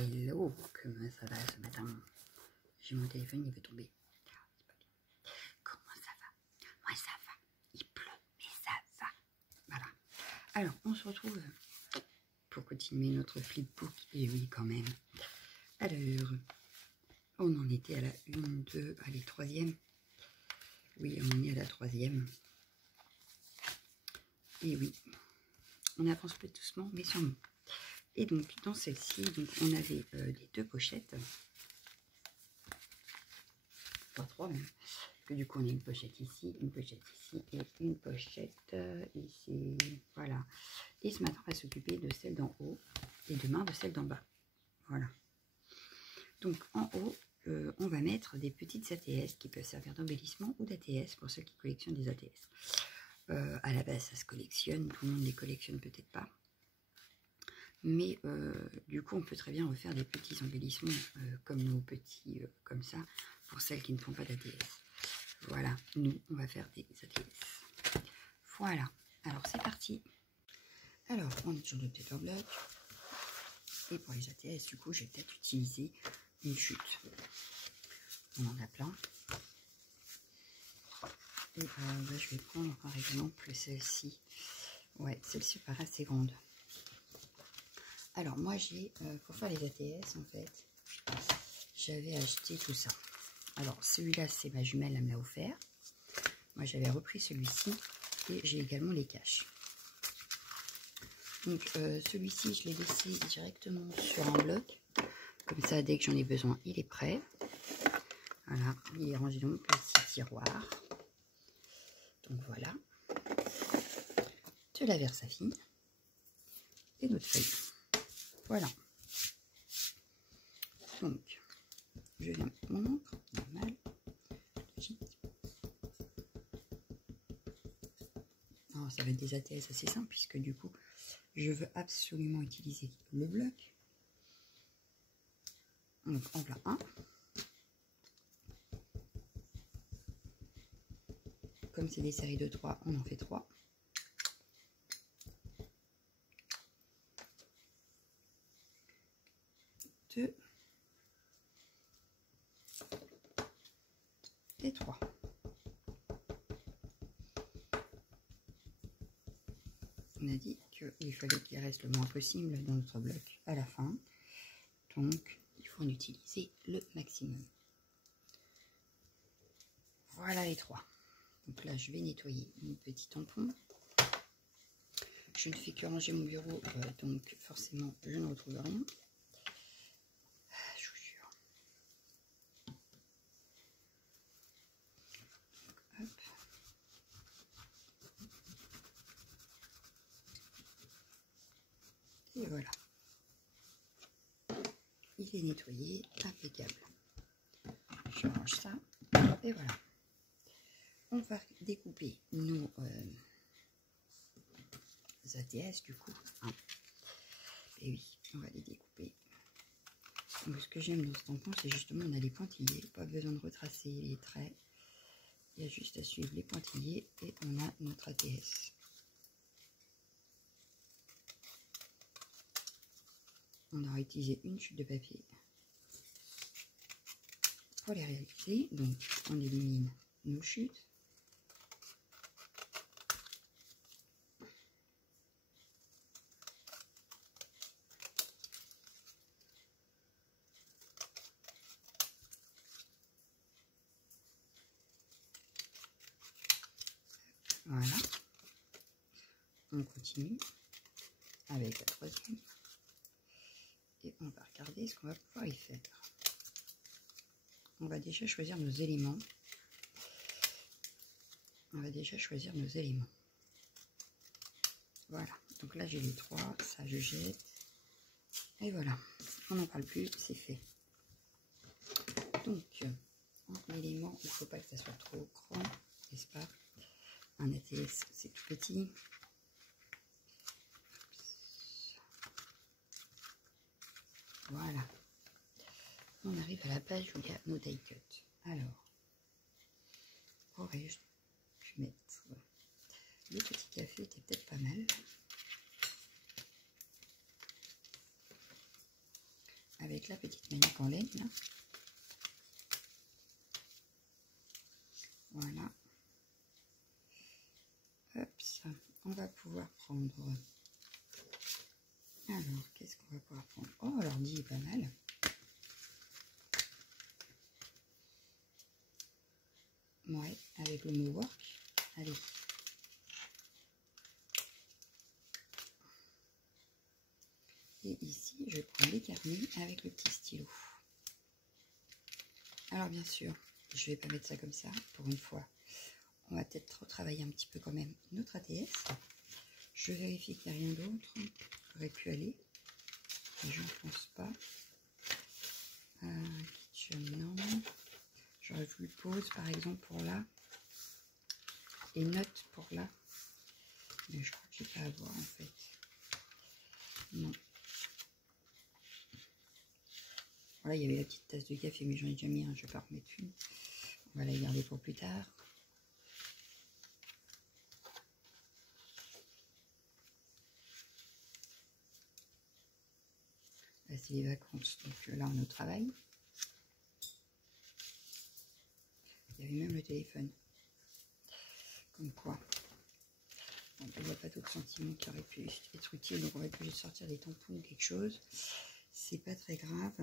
Hello, comment ça va ce matin? J'ai mon téléphone, il veut tomber. Comment ça va? Moi ça va. Il pleut, mais ça va. Voilà. Alors, on se retrouve pour continuer notre flipbook. Et oui, quand même. Alors, on en était à la 1, 2, allez, 3e. Oui, on en est à la 3e. Et oui, on avance plus doucement, mais sûrement. Et donc, dans celle-ci, on avait les 2 pochettes. Pas 3 même. Que du coup, on a une pochette ici et une pochette ici. Voilà. Et ce matin, on va s'occuper de celle d'en haut et demain de celle d'en bas. Voilà. Donc, en haut, on va mettre des petites ATS qui peuvent servir d'embellissement ou d'ATS pour ceux qui collectionnent des ATS. À la base, ça se collectionne. Tout le monde les collectionne peut-être pas. Mais du coup, on peut très bien refaire des petits embellissements comme nos petits, comme ça, pour celles qui ne font pas d'ATS. Voilà, nous, on va faire des ATS. Voilà, alors c'est parti. Alors, on est sur le paper block. Et pour les ATS, du coup, je vais peut-être utiliser une chute. On en a plein. Et je vais prendre par exemple celle-ci. Ouais, celle-ci paraît assez grande. Alors moi j'ai, pour faire les ATS en fait, j'avais acheté tout ça. Alors celui-là c'est ma jumelle, elle me l'a offert. Moi j'avais repris celui-ci et j'ai également les caches. Donc celui-ci je l'ai laissé directement sur un bloc. Comme ça dès que j'en ai besoin il est prêt. Voilà, il est rangé dans mon petit tiroir. Donc voilà. De la Versafine et notre feuille. Voilà. Donc, je viens mettre mon encre, normal, alors, ça va être des ATS assez simples, puisque du coup, je veux absolument utiliser le bloc. Donc, en voilà un. Comme c'est des séries de 3, on en fait 3. Deux. Et 3. On a dit qu'il fallait qu'il reste le moins possible dans notre bloc à la fin. Donc, il faut en utiliser le maximum. Voilà les 3. Donc là, je vais nettoyer mon petit tampon. Je ne fais que ranger mon bureau, donc forcément, je ne retrouve rien. Je vous jure. Donc, hop. Et voilà. Il est nettoyé, impeccable. Je range ça. Et voilà. On va découper nos ATS du coup. Hein. Et oui, on va les découper. Donc, ce que j'aime dans ce tampon, c'est justement on a les pointillés. Pas besoin de retracer les traits. Il y a juste à suivre les pointillés et on a notre ATS. On aura utilisé une chute de papier pour les réaliser. Donc, on élimine nos chutes. Voilà. On continue avec la 3e. Et on va regarder ce qu'on va pouvoir y faire. On va déjà choisir nos éléments. Voilà. Donc là, j'ai les 3. Ça, je jette. Et voilà. On n'en parle plus. C'est fait. Donc, en élément, il ne faut pas que ça soit trop grand. N'est-ce pas? Un ATS, c'est tout petit. Voilà. On arrive à la page où il y a nos die cut. Alors, pourrais-je mettre le petit café était peut-être pas mal. Avec avec la petite manip en laine, là. Voilà. Hop, ça. On va pouvoir prendre... Alors, qu'est-ce qu'on va pouvoir prendre? Oh, l'ordi est pas mal. Ouais, avec le mot work. Allez. Et ici, je prends les carnets avec le petit stylo. Alors, bien sûr, je vais pas mettre ça comme ça, pour une fois. On va peut-être retravailler un petit peu quand même notre ATS. Je vérifie qu'il n'y a rien d'autre qui aurait pu aller. Je ne pense pas. Kitchen, non. J'aurais voulu pause, par exemple, pour là. Et notes pour là. Mais je crois que je n'ai pas à voir, en fait. Non. Voilà, il y avait la petite tasse de café, mais j'en ai déjà mis un. Je ne vais pas remettre une. On va la garder pour plus tard. Là, c'est les vacances. Donc là, on est au travail. Il y avait même le téléphone. Comme quoi. Bon, il n'y a pas d'autres sentiments qui auraient pu être utiles. Donc, on va être obligé de sortir des tampons ou quelque chose. C'est pas très grave.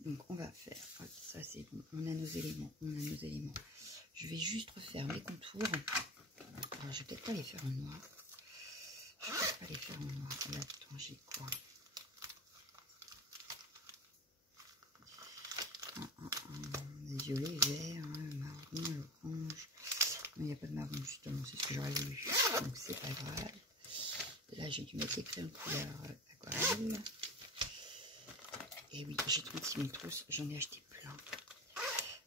Donc, on va faire. Voilà, ça, c'est bon. On a nos éléments. On a nos éléments. Je vais juste refaire mes contours. Alors, je vais peut-être pas les faire en noir. Je vais peut-être pas les faire en noir. Là-dedans, j'ai quoi? Violet, vert, marron, orange. Il n'y a pas de marron justement, c'est ce que j'aurais voulu. Donc c'est pas grave. Là j'ai dû mettre les crayons de couleur aquarelle. Et oui, j'ai 36 000 trousses, j'en ai acheté plein.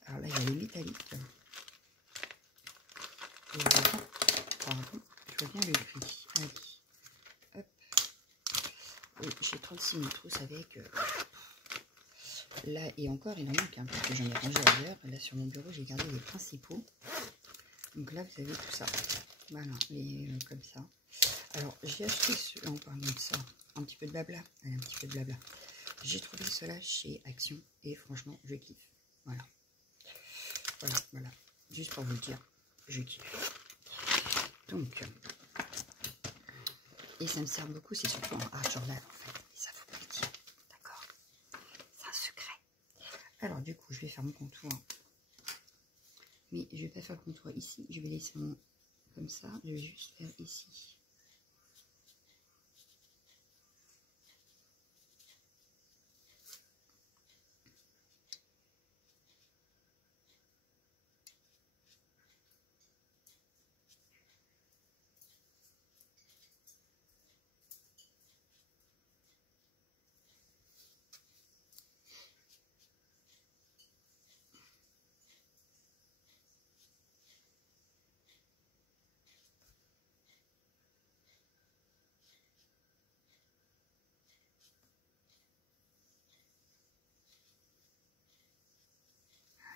Alors là il y a les métalliques. Et pardon, je vois bien le gris. Allez, hop. Oui, j'ai 36 000 trousses avec... Là, et encore, il en manque un, parce que j'en ai rangé ailleurs. Là, sur mon bureau, j'ai gardé les principaux. Donc là, vous avez tout ça. Voilà, les comme ça. Alors, j'ai acheté, en parlant de ça, un petit peu de blabla. Allez, un petit peu de blabla. J'ai trouvé cela chez Action, et franchement, je kiffe. Voilà. Voilà, voilà. Juste pour vous le dire, je kiffe. Donc, et ça me sert beaucoup, c'est surtout en art journal, en fait. Et ça, faut pas le dire. D'accord? C'est un secret. Alors, du coup, je vais faire mon contour. Mais je vais pas faire le contour ici. Je vais laisser mon... Comme ça. Je vais juste faire ici.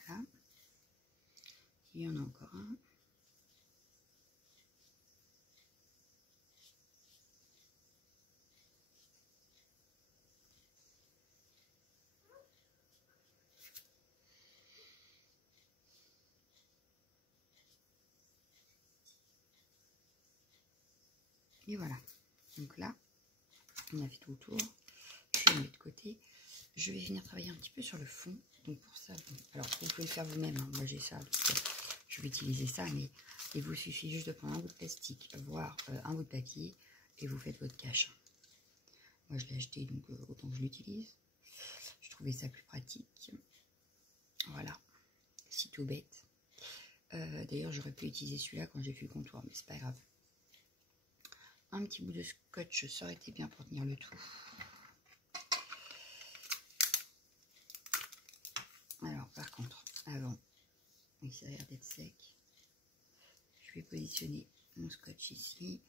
Voilà. Il y en a encore un. Et voilà. Donc là, on a fait tout le tour. Je le mets de côté. Je vais venir travailler un petit peu sur le fond. Donc pour ça, bon, alors vous pouvez le faire vous-même. Hein. Moi j'ai ça, donc je vais utiliser ça. Mais il vous suffit juste de prendre un bout de plastique, voire un bout de papier, et vous faites votre cache. Moi je l'ai acheté, donc autant que je l'utilise. Je trouvais ça plus pratique. Voilà. C'est tout bête. D'ailleurs j'aurais pu utiliser celui-là quand j'ai fait le contour, mais c'est pas grave. Un petit bout de scotch, ça aurait été bien pour tenir le tout. Alors par contre, avant, donc ça a l'air d'être sec, je vais positionner mon scotch ici.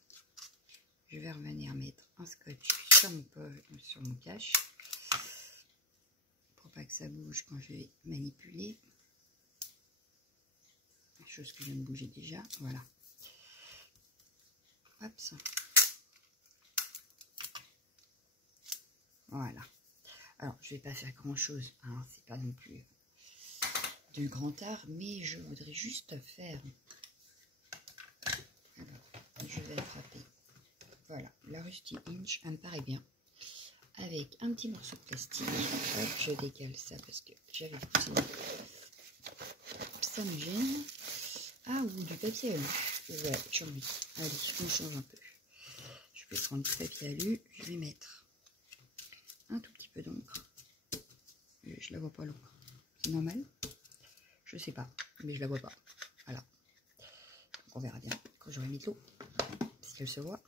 Je vais revenir mettre un scotch sur mon cache, pour pas que ça bouge quand je vais manipuler. Chose que je viens de bouger déjà, voilà. Hop ça. Voilà. Alors, je vais pas faire grand chose, hein, c'est pas non plus de grand art, mais je voudrais juste faire. Alors, je vais attraper. Voilà, la Rusty Inch, elle me paraît bien. Avec un petit morceau de plastique. Hop, je décale ça parce que j'avais poussé. Ça me gêne. Ah, ou du papier alu. Ouais, j'ai envie. Allez, on change un peu. Je vais prendre du papier alu. Je vais mettre un tout petit peu d'encre. Je la vois pas l'encre. C'est normal? Je sais pas, mais je la vois pas. Voilà. Donc on verra bien quand j'aurai mis de l'eau. Si elle se voit.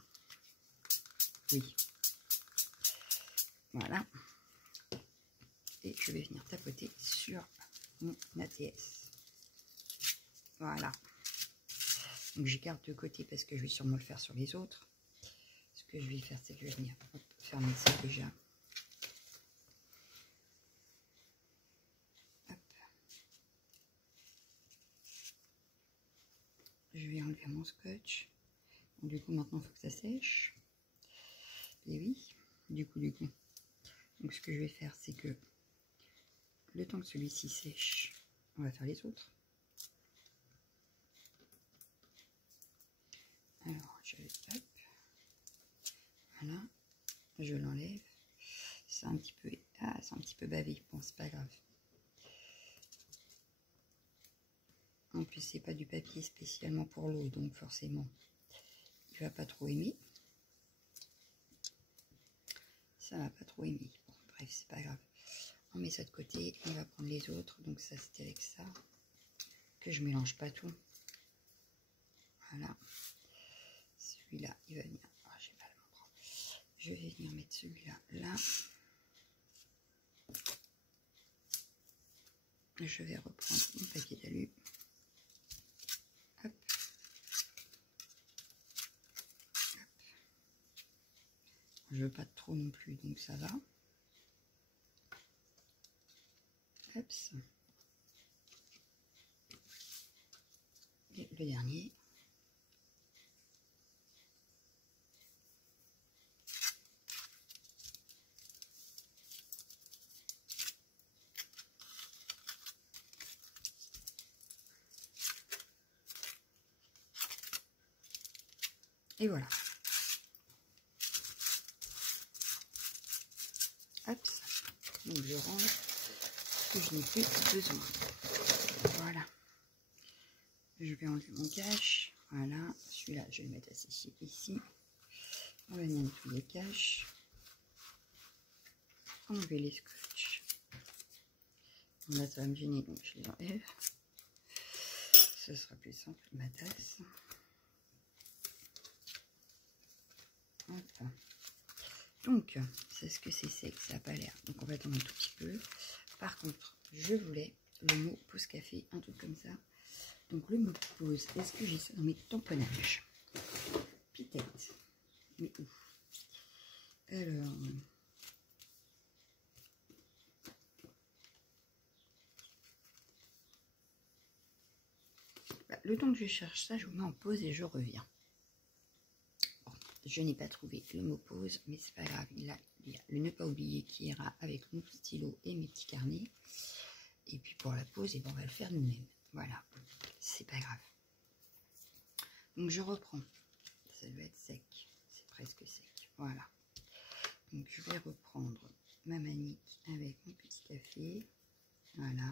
Oui. Voilà. Et je vais venir tapoter sur mon ATS. Voilà. Donc j'écarte de côté parce que je vais sûrement le faire sur les autres. Ce que je vais faire, c'est que je vais venir fermer ça déjà. Hop. Je vais enlever mon scotch. Donc, du coup, maintenant, il faut que ça sèche. Et oui, du coup. Donc ce que je vais faire, c'est que le temps que celui-ci sèche, on va faire les autres. Alors, hop. Voilà. Je l'enlève. C'est un petit peu, c'est un petit peu bavé. Bon, c'est pas grave. En plus, c'est pas du papier spécialement pour l'eau, donc forcément, il va pas trop aimer. Ça va pas trop aimer. Bon, bref, c'est pas grave. On met ça de côté. On va prendre les autres. Donc ça, c'était avec ça. Que je mélange pas tout. Voilà. Celui-là, il va venir. Ah, j'ai mal à m'en prendre. Je vais venir mettre celui-là là. Je vais reprendre mon papier d'alu. Hop. Hop. Je veux pas de trop non plus, donc ça va. Hop. Et le dernier. Et voilà. Hop. Donc je range ce que je n'ai plus besoin. Voilà. Je vais enlever mon cache. Voilà. Celui-là, je vais le mettre à sécher ici. On va venir nettoyer les caches. Enlever les scotch. Là, ça va me gêner, donc je les enlève. Ce sera plus simple, ma tasse. Hop. Donc, c'est ce que c'est sec, ça n'a pas l'air. Donc, on va attendre un tout petit peu. Par contre, je voulais le mot pause café, un truc comme ça. Donc, le mot pause, est-ce que j'ai ça dans mes tamponnages? Peut-être. Mais où? Alors. Bah, le temps que je cherche ça, je vous mets en pause et je reviens. Je n'ai pas trouvé le mot pause, mais c'est pas grave. Il y a le ne pas oublier qui ira avec mon stylo et mes petits carnets. Et puis pour la pause, et ben on va le faire nous-mêmes. Voilà, c'est pas grave. Donc je reprends. Ça doit être sec. C'est presque sec. Voilà. Donc je vais reprendre ma manique avec mon petit café. Voilà.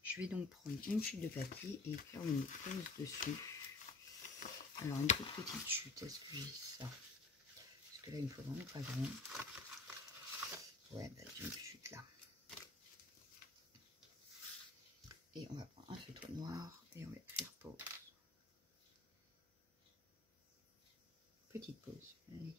Je vais donc prendre une chute de papier et faire une pause dessus. Alors, une toute petite chute, est-ce que j'ai ça? Parce que là, il me faut vraiment pas grand. Ouais, bah, j'ai une chute là. Et on va prendre un feutre noir et on va écrire pause. Petite pause. Allez.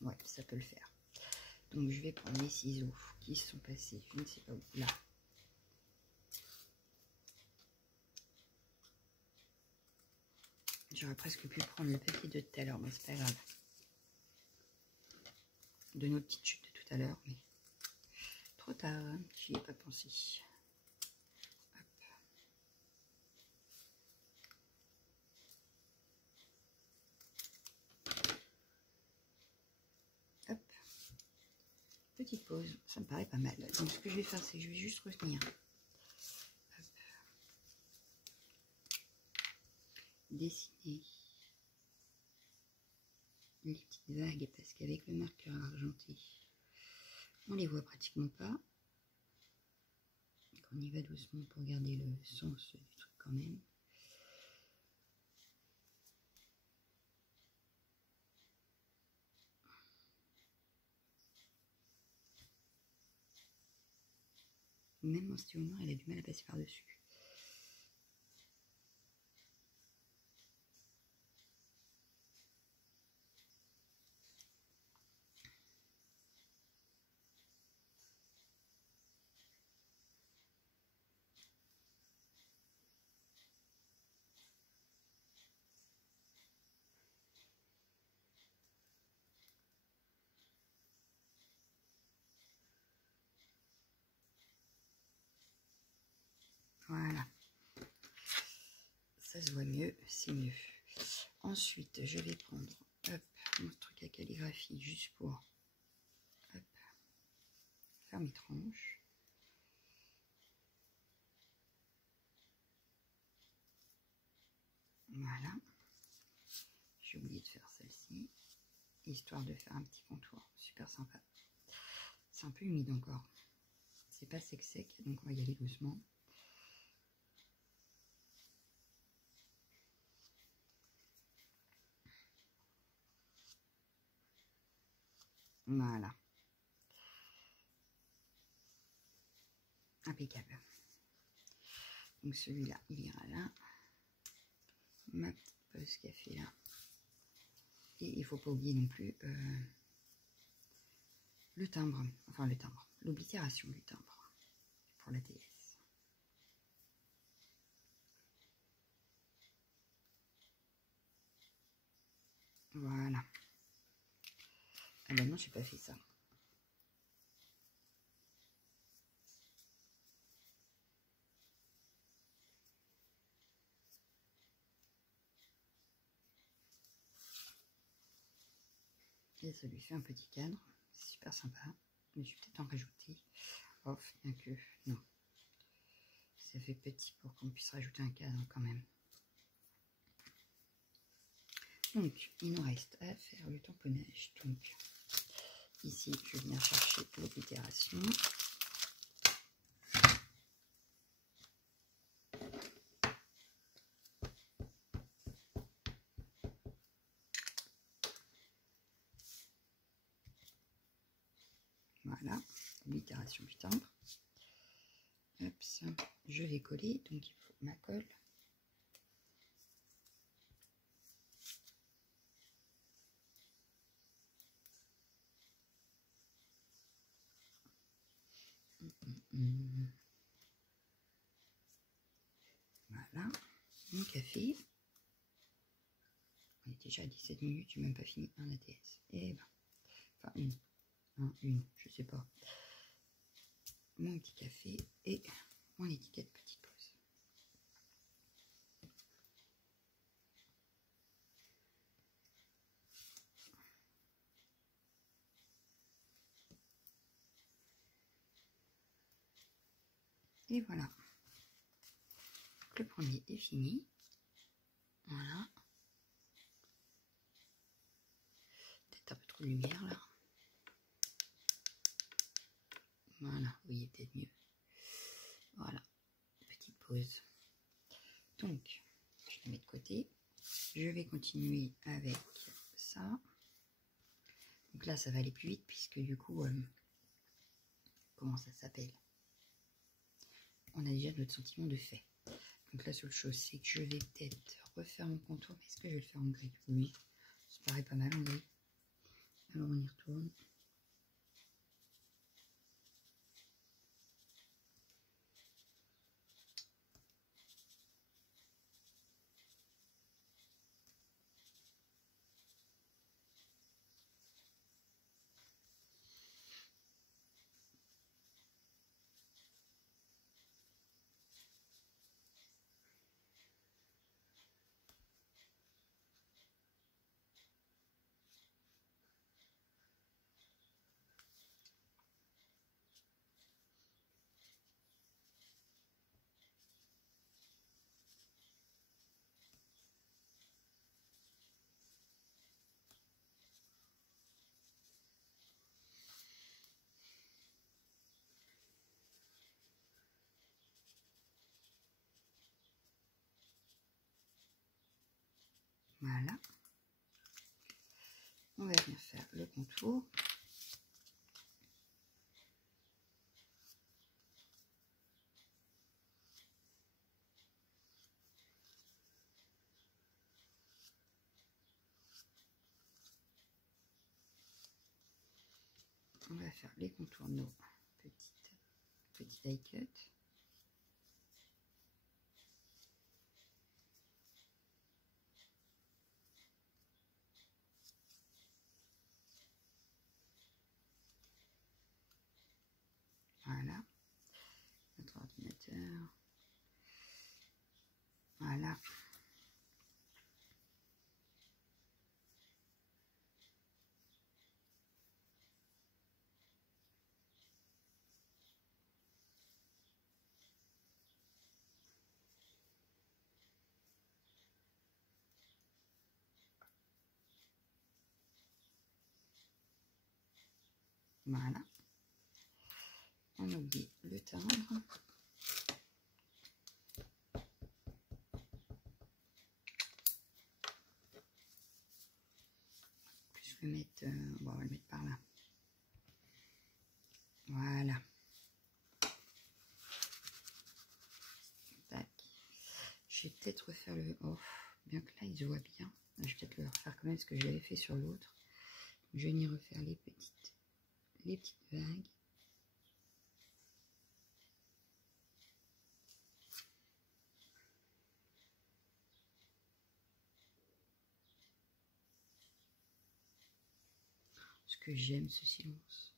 Ouais, ça peut le faire. Donc, je vais prendre mes ciseaux qui sont passés, je ne sais pas où, là. J'aurais presque pu prendre le papier de tout à l'heure, mais c'est pas grave. De nos petites chutes de tout à l'heure, mais trop tard, j'y ai pas pensé. Hop. petite pause, ça me paraît pas mal. Donc ce que je vais faire, c'est que je vais juste revenir. Hop. Dessiner les petites vagues, parce qu'avec le marqueur argenté, on les voit pratiquement pas. Donc on y va doucement pour garder le sens du truc quand même. Même mon stylo noir, elle a du mal à passer par-dessus. Voilà. Ça se voit mieux, c'est mieux. Ensuite, je vais prendre hop, mon truc à calligraphie juste pour hop, faire mes tranches. Voilà. J'ai oublié de faire celle-ci, histoire de faire un petit contour. Super sympa. C'est un peu humide encore. C'est pas sec, donc on va y aller doucement. Voilà. Impeccable. Donc celui-là, il ira là. Ma petite pause café là. Et il ne faut pas oublier non plus le timbre. Enfin le timbre. L'oblitération du timbre. Pour la TS. Voilà. Ah ben non, j'ai pas fait ça. Et ça lui fait un petit cadre. C'est super sympa. Mais je vais peut-être en rajouter. Off, bien que non. Ça fait petit pour qu'on puisse rajouter un cadre quand même. Donc, il nous reste à faire le tamponnage. Donc, ici, je vais venir chercher l'oblitération. Voilà, l'oblitération du timbre. Hop, ça, je vais coller, donc il faut ma colle. Voilà, mon café. On est déjà à 17 minutes, j'ai même pas fini un ATS. Et ben, enfin une, je sais pas. Mon petit café et mon étiquette petite pause. Et voilà. Le premier est fini. Voilà. Peut-être un peu trop de lumière là. Voilà, vous voyez peut-être mieux. Voilà, petite pause. Donc, je la mets de côté. Je vais continuer avec ça. Donc là, ça va aller plus vite puisque du coup, comment ça s'appelle? On a déjà notre sentiment de fait. Donc la seule chose, c'est que je vais peut-être refaire mon contour. Est-ce que je vais le faire en gris? Oui, ça paraît pas mal en gris. Alors on y retourne. Voilà. On va venir faire le contour. On va faire les contours de nos petits die cut. Voilà, notre ordinateur. Voilà. Voilà. On oublie le timbre. Plus le mettre, bon, on va le mettre par là. Voilà. Tac. Je vais peut-être refaire le off, bien que là il se voit bien. Je vais peut-être le refaire quand même parce que je l'avais fait sur l'autre. Je vais y refaire les petites vagues. Parce que j'aime ce silence.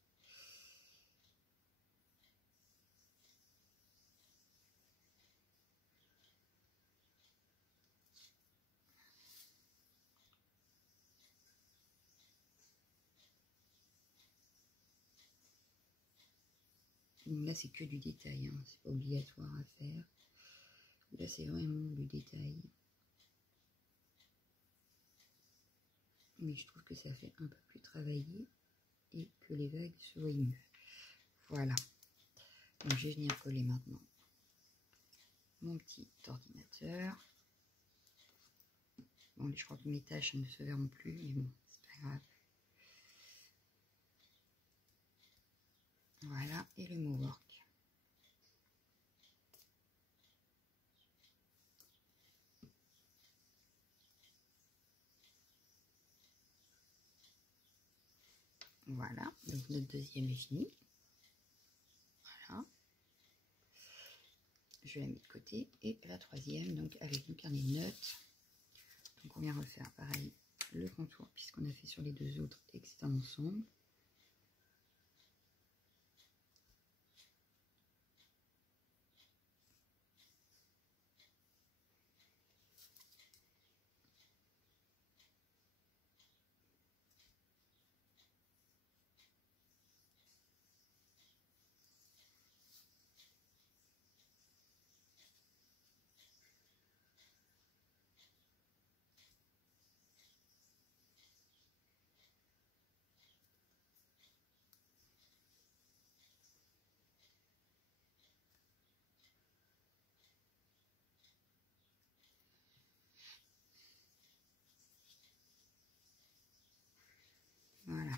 Là c'est que du détail, hein. C'est pas obligatoire à faire. Là c'est vraiment du détail. Mais je trouve que ça fait un peu plus travaillé et que les vagues se voient mieux. Voilà. Donc je vais venir coller maintenant mon petit ordinateur. Bon, je crois que mes tâches ne se verront plus, mais bon, c'est pas grave. Voilà, et le mot work. Voilà, donc notre deuxième est fini. Voilà. Je la mets de côté. Et la troisième, donc avec nos carnets de notes. Donc on vient refaire pareil le contour, puisqu'on a fait sur les deux autres et que c'est un ensemble. Voilà.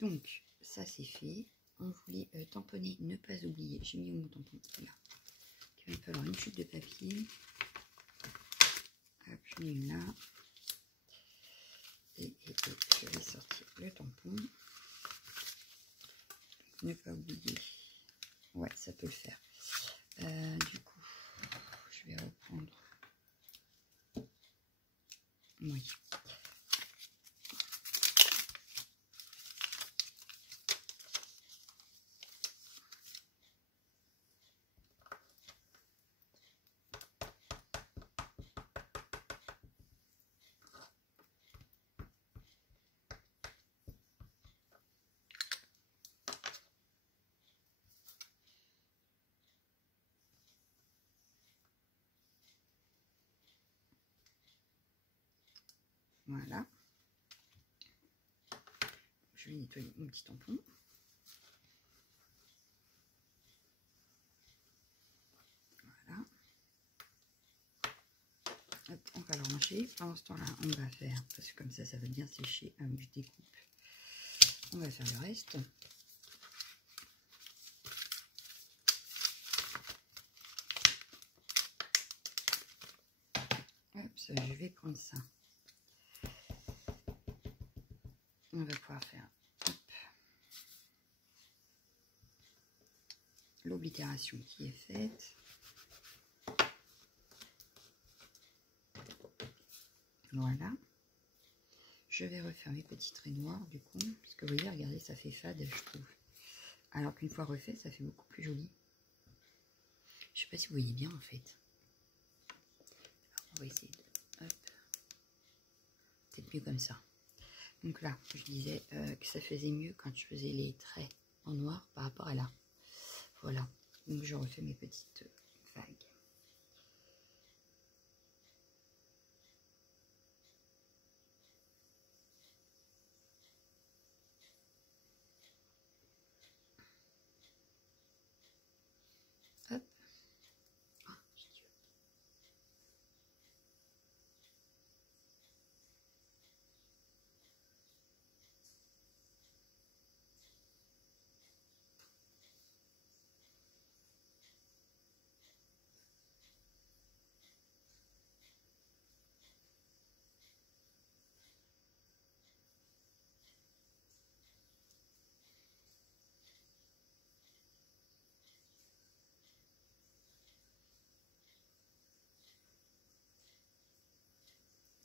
Donc, ça c'est fait. On voulait tamponner, ne pas oublier. J'ai mis mon tampon là. Il va me falloir une chute de papier. Hop, je mets une là. Et je vais sortir le tampon. Ne pas oublier. Ouais, ça peut le faire. Du coup, je vais reprendre. Oui. Voilà. Je vais nettoyer mon petit tampon. Voilà. Hop. on va le ranger. Pendant ce temps-là, on va faire, parce que comme ça va bien sécher, je découpe. On va faire le reste. Hop, je vais prendre ça. On va pouvoir faire l'oblitération qui est faite. Voilà. Je vais refaire mes petits traits noirs du coup, parce que vous voyez, regardez, ça fait fade, je trouve. Alors qu'une fois refait, ça fait beaucoup plus joli. Je sais pas si vous voyez bien en fait. Alors, on va essayer de... Hop. Peut-être mieux comme ça. Donc là, je disais que ça faisait mieux quand je faisais les traits en noir par rapport à là. Voilà. Donc je refais mes petites vagues. Hop. Oh, j'ai dit hop.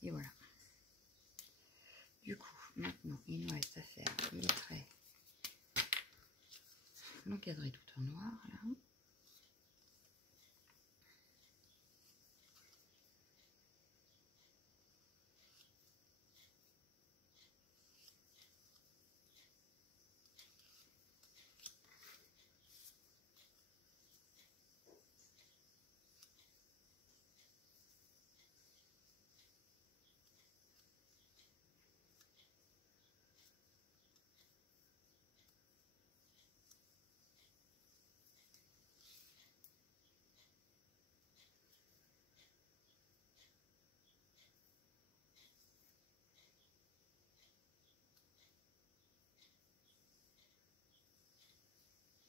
Et voilà. Du coup, maintenant, il nous reste à faire les traits. L'encadrer tout en noir, là.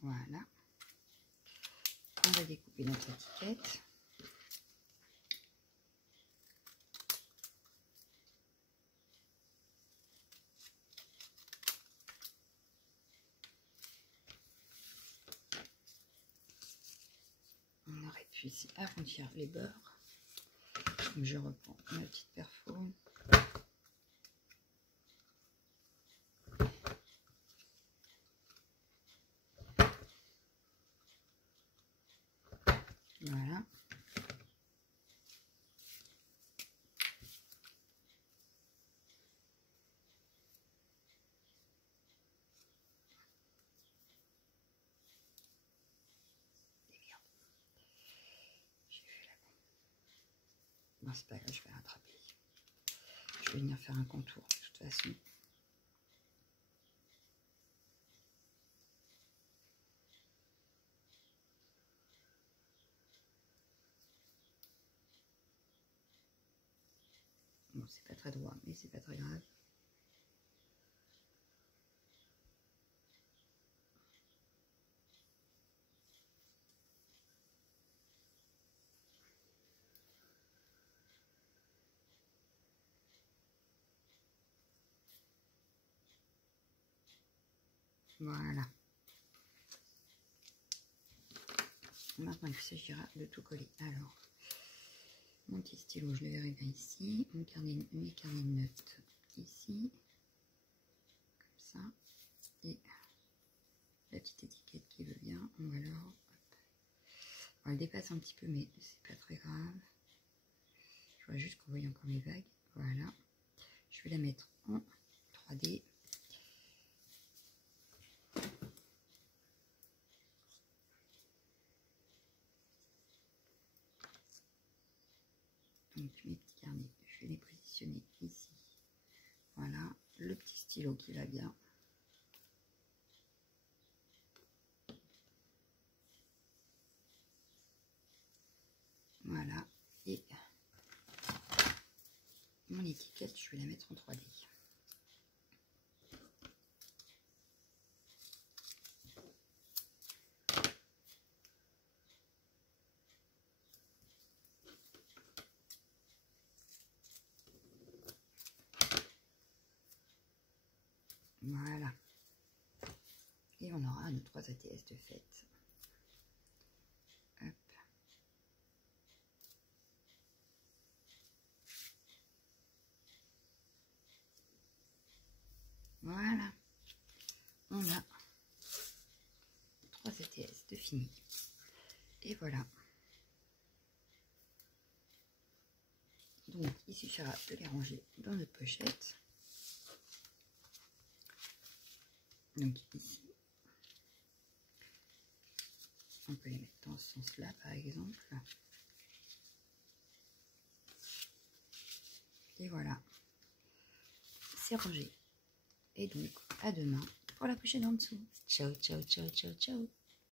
Voilà. On va découper notre étiquette. On aurait pu ici arrondir les bords. Donc je reprends ma petite perfo. Voilà. Bon, c'est pas grave, je vais rattraper. Je vais venir faire un contour de toute façon. Bon, c'est pas très droit, mais c'est pas très grave. Voilà. Maintenant, il s'agira de tout coller. Alors, mon petit stylo, je le verrai bien ici. Mes carnets de notes ici. Comme ça. Et la petite étiquette qui veut bien. On va alors... Hop. On le dépasse un petit peu, mais c'est pas très grave. Je vois juste qu'on voit encore mes vagues. Voilà. Je vais la mettre en 3D. Donc mes petits carnets, je vais les positionner ici. Voilà, le petit stylo qui va bien. Voilà, et maquette, je vais la mettre en 3D. Voilà. Et on aura nos 3 ATS de fait. Hop. Voilà. On a 3 ATS de fini. Et voilà. Donc, il suffira de les ranger dans notre pochette. Donc ici, on peut les mettre dans ce sens-là, par exemple. Et voilà, c'est rangé. Et donc, à demain pour la pochette en dessous. Ciao, ciao, ciao, ciao, ciao.